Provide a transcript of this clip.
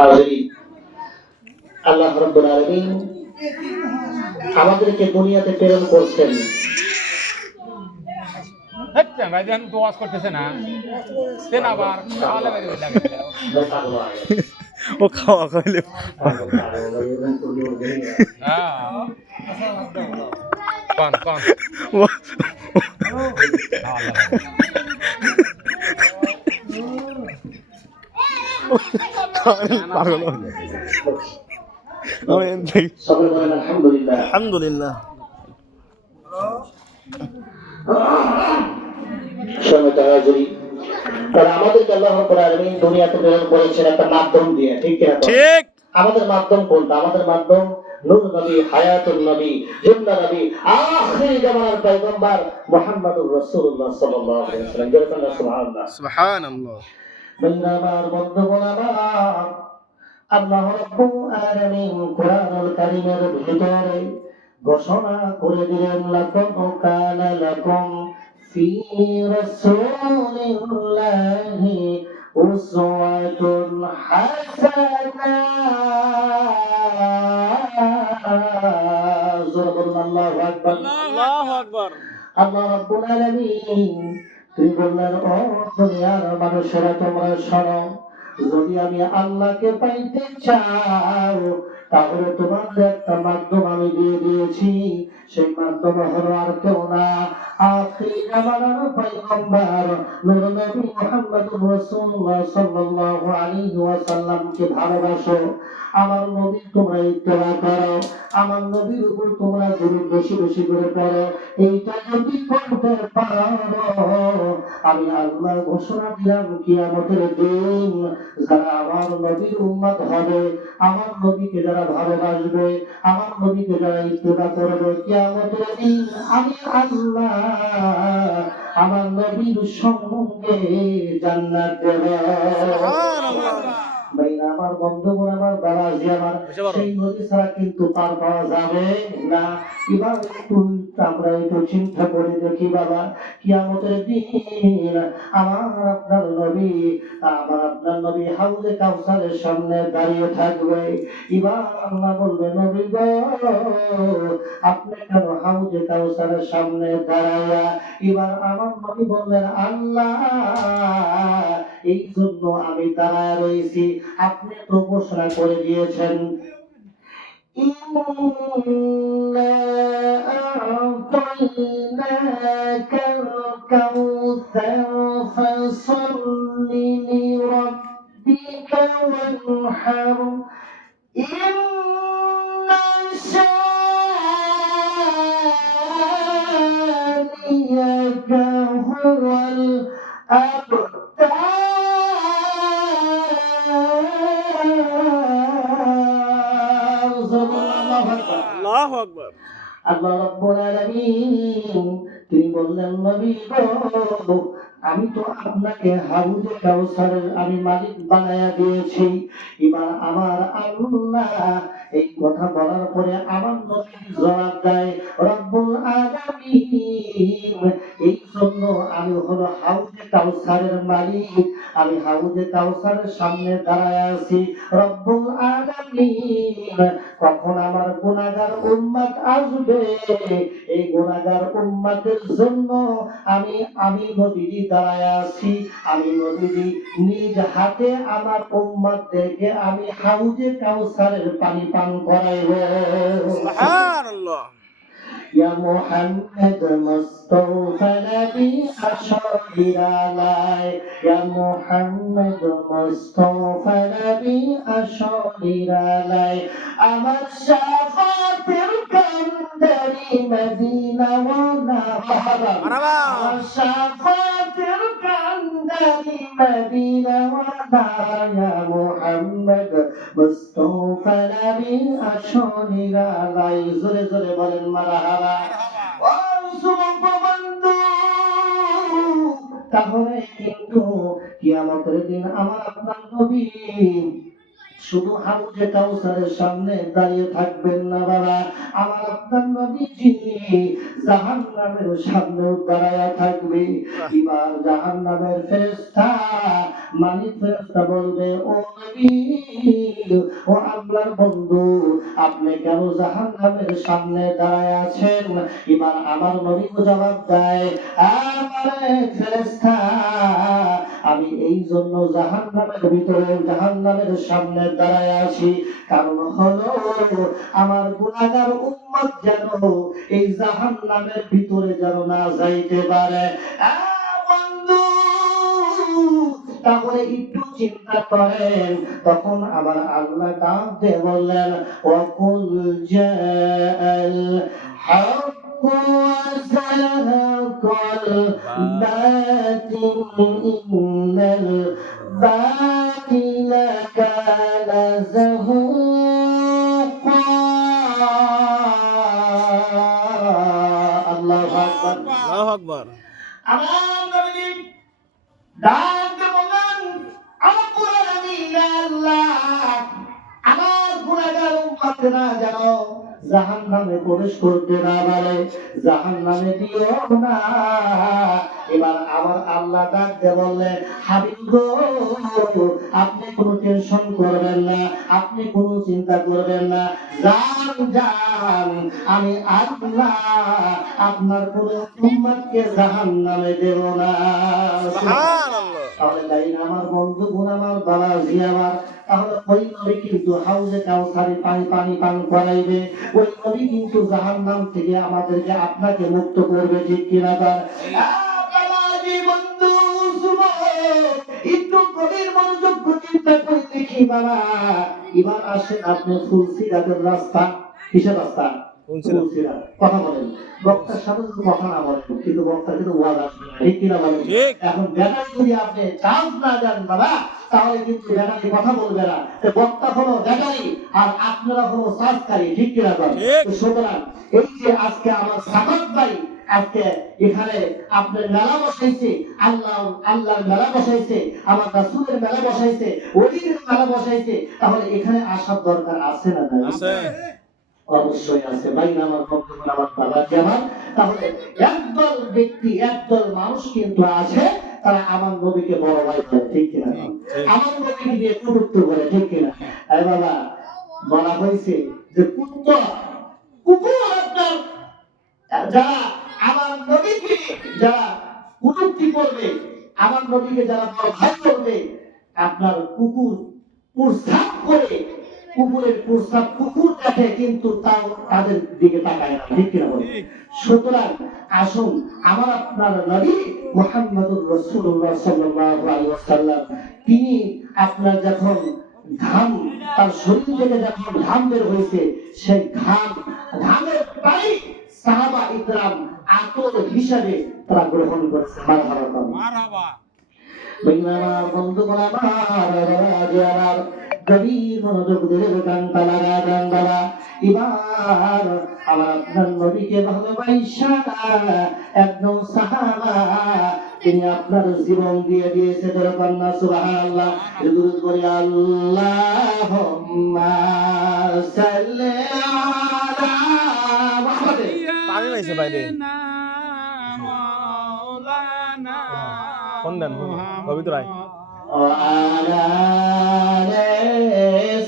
হাজিরিন, আল্লাহ রাব্বুল আলামিন আমাদেরকে দুনিয়াতে প্রেরণ করছেন। আচ্ছা ভাইজান তো ওয়াজ করতেছে না তেন আবার খাওয়ালে বের হয়ে লাগে ও খাওয়া খাইলে হ্যাঁ কোন কোন পাগল সকলে বলেন আলহামদুলিল্লাহ। আলহামদুলিল্লাহ। সম্মানিত হাজিরিন, তাহলে আমাদেরকে আল্লাহ রাব্বুল আলামিন দুনিয়াতে প্রেরণ করেছেন একটা মাধ্যম দিয়ে, ঠিক কিনা? ঠিক। আমাদের মাধ্যম কোনটা? আমাদের মাধ্যম নূর নবী, হায়াতুন নবী, জিন্দা নবী, আখির জামানার পয়গম্বর মুহাম্মদুর রাসূলুল্লাহ সাল্লাল্লাহু আলাইহি ওয়াসাল্লাম। যেরকম সুবহানাল্লাহ। সুবহানাল্লাহ। আমার বন্ধুগণ, আমার আল্লাহ রাব্বুল আলামিন কোরআনুল কারীমের ভিতরে ঘোষণা করে দিলেন, লাকাদ কানা লাকুম ফি রাসূলিল্লাহি উসওয়াতুন হাসানাহ। আল্লাহু আকবার, আল্লাহু আকবার। আল্লাহ রাব্বুল আলামিন তিনি বললেন, ও দুনিয়ার মানুষেরা তোমরা শোনো, যদি আমি আল্লাহকে পাইতে চাও তাহলে তোমাদের একটা মাধ্যম আমি দিয়ে দিয়েছি। সেই মাধ্যম হলো আর কেউ না, আখির জামানার পয়গম্বর নূর নবী মুহাম্মদুর রাসূলুল্লাহ সাল্লাল্লাহু আলাইহি ওয়াসাল্লামকে ভালোবাসো, আমার নবী তোমরা ইত্তেবা করো, আমার নবীর উপর তোমরা দুরূদ বেশি বেশি করে পড়ো। এইটা যদি করতে পারো, আমি আল্লাহ ঘোষণা দিলাম কিয়ামতের দিন যারা আমার নবীর উম্মত হবে, আমার নবীকে যারা ভালোবাসবে, আমার নবীকে যারা ইত্তেবা করবে, কিয়ামতের দিন আমি আল্লাহ আমার নবীর সঙ্গে জান্নাত দেব। ভাইরা আমার, বন্ধুগণ আমার, বাবাজি আমার, সেই নদী ছাড়া কিন্তু পার পাওয়া যাবে না। এবার আমরা একটু চিন্তা করে দেখি বাবা, কিয়ামতের দিন আমার আপনার নবী হাউজে কাউসারের সামনে দাঁড়িয়ে থাকবে। এবার আল্লাহ বলবে, নবী গো, আপনি কেন হাউজে কাউসারের সামনে দাঁড়াইয়া? এবার আমার নবী বললেন, আল্লাহ এই জন্য আমি দাঁড়ায় রয়েছি, আপনি তো ঘোষণা করে দিয়েছেন, ইন্না আ'তাইনাকাল কাউসার ফাসাল্লি লিরাব্বিকা ওয়ানহার, ইন্না শানিয়াকা হুয়াল আবতার। আল্লাহু আকবার। আল্লাহ রাব্বুল আলামিন তিনি বললেন, নবী গো, আমি তো আপনাকে হাউজে কাউসারের আমি মালিক বানায়া দিয়েছি। এবার আমার আল্লাহ এই কথা বলার পরে আমার নবী জবাব দেয়, রব্বুল আলামিন এই জন্য আমি হলো হাউজে কাউসারের মালিক, আমি হাউজে কাউসারের সামনে দাঁড়ায় আছি। রব্বুল আলামিন কখন আমার গুনাহগার উম্মত আসবে, এই গুনাহগার উম্মতের জন্য আমি নবীজি দাঁড়ায় আছি। আমি নবীজি নিজ হাতে আমার উম্মতদেরকে আমি হাউজে কাউসারের পানি পান করাইব। সুবহানাল্লাহ। يا محمد مصطفى نبي أشهد لا، يا محمد مصطفى نبي أشهد لا، আমার শাফাতের কান্দারি মদিনা ওয়ালা মারহাবা, আমার শাফাতের কান্দারি মদিনা ওয়ালা, ইয়া মুহাম্মদ মুস্তাফা নবী আশনি লাই। জোরে জোরে বলেন মারহাবা। ও যুবক বন্ধু, তাহলে কিন্তু কিয়ামতের দিন আমার আপনার নবী শুধু হাউজে কাউসারের সামনে দাঁড়িয়ে থাকবেন না বাবা, আমার আপনার নবীজি জাহান্নামের সামনেও দাঁড়ায়া থাকবে। এবার জাহান্নামের ফেরেশতা মালিক ফেরেশতা বলবে, ও নবী, ও আল্লাহর বন্ধু, আপনি কেন জাহান্নামের সামনে দাঁড়ায় আছেন? এবার আমার নবী জবাব দেয়, আমারে ফেরেশতা, আমি এই জন্য জাহান্নামের ভিতরে, জাহান্নামের সামনে দাঁড়ায় আছি, কারণ হলো আমার গুনাহগার উম্মত যেন এই জাহান্নামের ভিতরে যেন না যাইতে পারে। বন্ধু, তাহলে একটু চিন্তা করেন। তখন আবার আল্লাহ ডাক দিয়ে বললেন, ওয়াকুল জাআল হক ওয়াযাহাকাল বাতিল ইন্নাল বাতিলা কানা যাহুকা। আল্লাহু আকবার। আল্লাহু আকবার। আমার নবী ডাক দিয়ে বললেন, রব্বুল আলামিন, আল্লাহ, আমার গুনাহগার উম্মতরা যেন জাহান্নামে প্রবেশ করতে না পারে, জাহান্নামে দিও না। এবার আবার আল্লাহ ডাক দিয়ে বললেন, হাবিব গো, আপনি কোনো টেনশন করবেন না, আপনি কোনো চিন্তা করবেন না, যান যান, আমি আল্লাহ আপনার কোনো উম্মতকে জাহান্নামে দেব না। সুবহানাল্লাহ। তাহলে তাই না আমার বন্ধু গুণ, আমার বালাজি আমার, তাহলে ওই নবী কিন্তু হাউজে কাউসারে পানি পান করাইবে, ওই নবী কিন্তু জাহান্নাম থেকে আমাদেরকে, আপনাকে মুক্ত করবে, ঠিক কিনা? তার বালাজি বন্ধু যুবক, একটু গভীর মনোযোগ চিন্তা করে দেখি বাবা, এবার আসেন আপনি ফুলসিরাতের রাস্তা, কিসের রাস্তা? ফুলসিরাত। কথা বলেন, বক্তার সাথে যদি কথা না বলেন কিন্তু বক্তার কিন্তু ওয়াজ আসবে না, ঠিক কিনা বলেন? ঠিক। এখন ব্যাটারি যদি আপনি চার্জ না দেন বাবা, তাহলে কিন্তু ব্যাটারি কথা বলবে না। বক্তা হলো ব্যাটারি আর আপনারা হলো চার্জকারী, ঠিক কিনা বলেন? ঠিক। সুতরাং এই যে আজকে আমার সামাদ ভাই আজকে এখানে আপনার মেলা বসাইছে, আল্লাহর মেলা বসাইছে, আমার রাসূলের মেলা বসাইছে, ওলিদের মেলা বসাইছে, তাহলে এখানে আসার দরকার আছে না? আছে। অবশ্যই আছে। ভাই আমার বন্ধুগণ, আমার বাবাজি আমার, তাহলে একদল ব্যক্তি, একদল মানুষ কিন্তু আছে, তারা আমার নবীকে বড় ভাই বলে, ঠিক কিনা? আমার নবীকে নিয়ে কটূক্তি করে, ঠিক কিনা? আরে বাবা, বলা হয়েছে যে কুকুর আপনার, যারা আমার নবীকে যারা কটূক্তি করবে, আমার নবীকে যারা বড় ভাই করবে, আপনার কুকুর প্রস্রাব করে, কুকুরের প্রস্রাব কুকুর দেখে কিন্তু তাও তাদের দিকে তাকায় না, ঠিক কিনা বলেন? সুতরাং আসুন, আমার আপনার নবী মুহাম্মদুর রাসূলুল্লাহ সাল্লাল্লাহু আলাইহি ওয়াসাল্লাম, তিনি আপনার যখন ঘাম, তার শরীর থেকে যখন ঘাম বের হয়েছে, সেই ঘামের পানি সাহাবা ইকরাম আতর হিসাবে তারা গ্রহণ করেছে। মারহাবা মারহাবা। আমার বন্ধুগণ, আমার গভীর মনোযোগ দিয়ে গানটা লাগাবেন বাবা। এবার আমার আপনার নবীকে ভালোবাসা একদম সাহাবা, তিনি আপনার জীবন দিয়ে দিয়েছে, যেরকম না সুবহানাল্লাহ, দুরূদ পড়ি, আল্লাহুম্মা সাল্লি আলা মুহাম্মাদ। পানি নাইছে বাইরে। ফোন দেন, ফোন ভিতরে আয়। وعلى آله